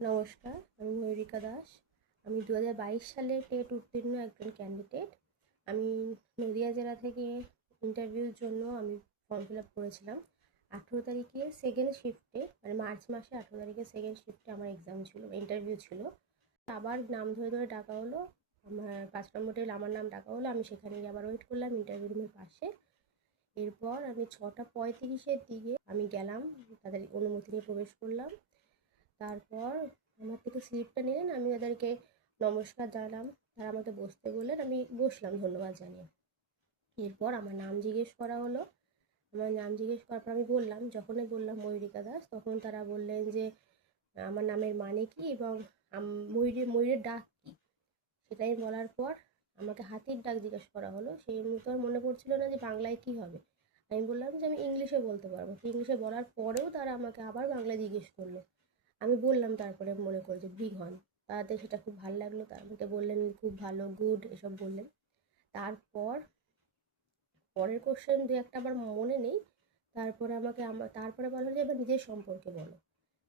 নমস্কার, আমি ময়ূরিকা দাস। আমি 2022 সালে টেট উত্তীর্ণ একজন ক্যান্ডিডেট। আমি নদিয়া জেলা থেকে ইন্টারভিউর জন্য আমি ফর্ম ফিল আপ করেছিলাম। 18 তারিখে সেকেন্ড শিফটে, মানে মার্চ মাসে 18 তারিখে সেকেন্ড শিফটে আমার এক্সাম ছিল, ইন্টারভিউ ছিল। আবার নাম ধরে ধরে ডাকা হলো, আমার 5 নম্বর টেবিল আমার নাম ডাকা হলো। আমি সেখানে গিয়ে আবার ওয়েট করলাম ইন্টারভিউ রুমের পাশে। এরপর আমি 6টা 35-এর দিকে আমি গেলাম, তাদের অনুমতি নিয়ে প্রবেশ করলাম। তারপর আমার থেকে স্লিপটা নিলেন, আমি তাদেরকে নমস্কার জানালাম, তারা আমাকে বসতে বললেন, আমি বসলাম ধন্যবাদ জানিয়ে। এরপর আমার নাম জিজ্ঞেস করা হলো। আমার নাম জিজ্ঞেস করার পর আমি বললাম, যখনই বললাম ময়ূরিকা দাস, তখন তারা বললেন যে আমার নামের মানে কি এবং ময়ূরের ডাক কি। সেটাই বলার পর আমাকে হাতির ডাক জিজ্ঞেস করা হলো। সেই মুহূর্তে আমার মনে পড়ছিল না যে বাংলায় কি হবে। আমি বললাম যে আমি ইংলিশে বলতে পারবো। ইংলিশে বলার পরেও তারা আমাকে আবার বাংলায় জিজ্ঞেস করলো। আমি বললাম তারপরে মনে করে যে বিঘন। তাদের সেটা খুব ভালো লাগলো, তারা আমাকে বললেন খুব ভালো, গুড, এসব বললেন। তারপর পরের কোশ্চেন দু একটা আবার মনে নেই। তারপরে বলা হলো যে এবার নিজের সম্পর্কে বলো।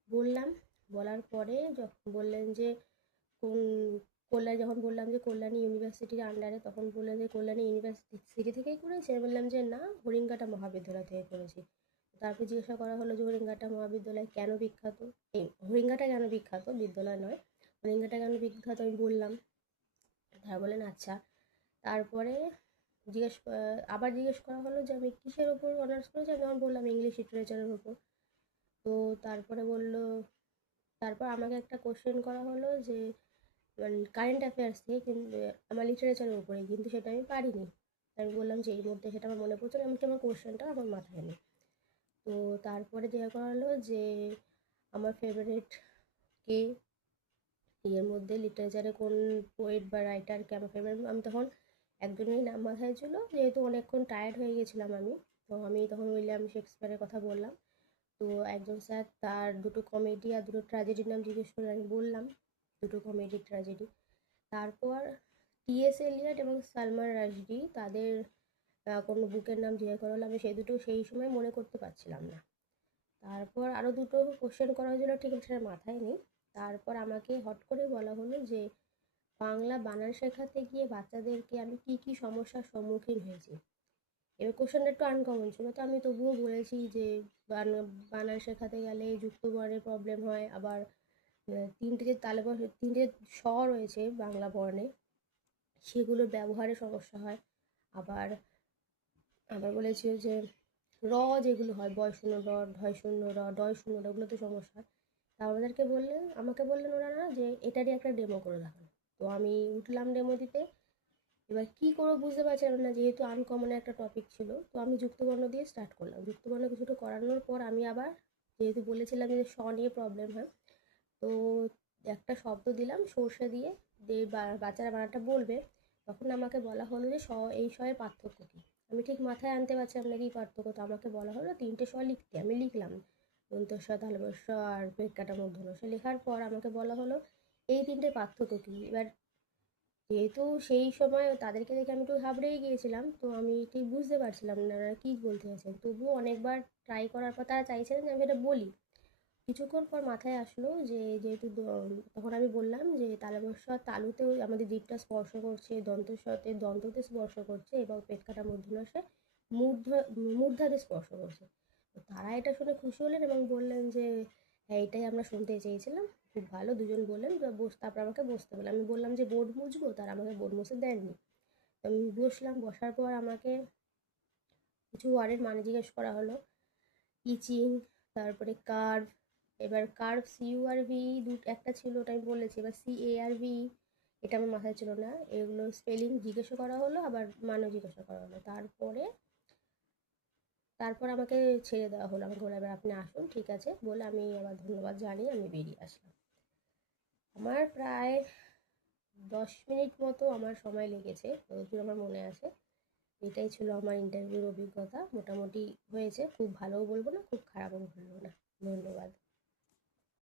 বললাম, বলার পরে যখন বললেন যে কোন কল্যাণী, যখন বললাম যে কল্যাণী ইউনিভার্সিটির আন্ডারে, তখন বললেন যে কল্যাণী ইউনিভার্সিটি থেকেই করেছি। আমি বললাম যে না, হরিঙ্গাটা মহাবিদ্যালয় থেকে করেছি। তারপর জিজ্ঞাসা করা হলো যে হরিঙ্গাটা মহাবিদ্যালয় কেন বিখ্যাত, এই হরিঙ্গাটা কেন বিখ্যাত, বিদ্যালয় নয়, হরিঙ্গাটা কেন বিখ্যাত আমি বললাম। তারা বলেন আচ্ছা। তারপরে আবার জিজ্ঞেস করা হলো যে আমি কিসের ওপর অনার্স করেছি। আমি তখন বললাম ইংলিশ লিটারেচারের ওপর। তো তারপরে বললো, তারপর আমাকে একটা কোশ্চেন করা হলো যে মানে কারেন্ট অ্যাফেয়ার্স থেকে, কিন্তু আমার লিটারেচারের উপরে, কিন্তু সেটা আমি পারিনি। আমি বললাম যে এই মধ্যে সেটা আমার মনে পড়ছে না, এমনকি আমার কোশ্চেনটা আমার মাথায় নেই। তো তারপরে যেটা করা হলো যে আমার ফেভারিট কে, এর মধ্যে লিটারেচারে কোন পোয়েট বা রাইটারকে আমার ফেভারিট। আমি তখন একজনেরই নাম মাথায় ছিল, যেহেতু অনেকক্ষণ টায়ার্ড হয়ে গেছিলাম আমি। তো আমি তখন উইলিয়াম শেক্সপিয়ারের কথা বললাম। তো একজন স্যার তার দুটো কমেডি আর দুটো ট্র্যাজেডির নাম জিজ্ঞেস করলেন। আমি বললাম দুটো কমেডি ট্র্যাজেডি। তারপর টি.এস. এলিয়ট এবং সালমান রাশদি, তাদের কোনো বুকের নাম জিজ্ঞাসা করা হলো। আমি সেই দুটো সেই সময় মনে করতে পারছিলাম না। তারপর আরও দুটো কোশ্চেন করা হয়েছিল, ঠিক সেটা মাথায় নেই। তারপর আমাকে হট করে বলা হলো যে বাংলা বানান শেখাতে গিয়ে বাচ্চাদেরকে আমি কি কি সমস্যার সম্মুখীন হয়েছি। এবার কোশ্চেনটা একটু আনকমন ছিল, তো আমি তবুও বলেছি যে বানান শেখাতে গেলে যুক্ত বর্ণের প্রবলেম হয়। আবার তিনটে যে তিনটে স রয়েছে বাংলা বর্ণে, সেগুলোর ব্যবহারে সমস্যা হয়। আবার আবার বলেছি যে র যেগুলো হয়, বয় শূন্য র, ঢয় শূন্য র, ডয় শূন্য র, ওগুলোতে সমস্যা হয়। তা আমাকে বললেন ওনারা যে এটারই একটা ডেমো করে দেখানো। তো আমি উঠলাম ডেমো দিতে। এবার কী করবো বুঝতে পারছিলাম না, যেহেতু আনকমন একটা টপিক ছিল। তো আমি যুক্তবর্ণ দিয়ে স্টার্ট করলাম। যুক্তবর্ণ কিছুটা করানোর পর আমি আবার, যেহেতু বলেছিলাম যে স নিয়ে প্রবলেম হয়, তো একটা শব্দ দিলাম সর্ষে দিয়ে, বাচ্চারা বানানটা বলবে। তখন আমাকে বলা হলো যে এই এর পার্থক্য কী। আমি ঠিক মাথায় আনতে পারছিলাম না কী পার্থক্য। তো আমাকে বলা হলো 3টে লিখতে। আমি লিখলাম দন্তস্ব, তালব্য আর পেট কাটা মূর্ধন্য ষ। লেখার পর আমাকে বলা হলো এই 3টে পার্থক্য কী। এবার যেহেতু সেই সময় তাদেরকে দেখে আমি একটু ঘাবড়েই গিয়েছিলাম, তো আমি ঠিক বুঝতে পারছিলাম না ওরা কী বলতে চাইছেন। তবুও অনেকবার ট্রাই করার পর তারা চাইছিলেন যে আমি এটা বলি। কিছুক্ষণ পর মাথায় আসলো যে যেহেতু তখন আমি বললাম যে তালব্য তালুতেও আমাদের জিভটা স্পর্শ করছে, দন্তস্বতে দন্ততে স্পর্শ করছে, এবং পেট কাটা মূর্ধন্যে মূর্ধাতে স্পর্শ করছে। তো তারা এটা শুনে খুশি হলেন এবং বললেন যে হ্যাঁ, এটাই আমরা শুনতে চেয়েছিলাম, খুব ভালো। দুজন বললেন তারপর আমাকে বসতে বললেন। আমি বললাম যে বোর্ড মুছবো, তারা আমাকে বোর্ড মুছে দেননি। তো আমি বসলাম। বসার পর আমাকে কিছু ওয়ার্ডের মানে জিজ্ঞেস করা হলো, ইচিং, তারপরে কার্ভ। এবার কার্ভ CURV একটা ছিল, ওটা আমি বলেছি। এবার CARV, এটা আমার মাথায় ছিল না। এগুলো স্পেলিং জিজ্ঞাসা করা হলো, আবার মানও জিজ্ঞাসা করা হলো। তারপর আমাকে ছেড়ে দেওয়া হলো। আমাকে বলে এবার আপনি আসুন, ঠিক আছে বলে আমি আবার ধন্যবাদ জানিয়ে আমি বেরিয়ে আসলাম। আমার প্রায় 10 মিনিট মতো আমার সময় লেগেছে, যতদূর আমার মনে আছে। এটাই ছিল আমার ইন্টারভিউর অভিজ্ঞতা। মোটামুটি হয়েছে, খুব ভালোও বলবো না, খুব খারাপও বলবো না। ধন্যবাদ।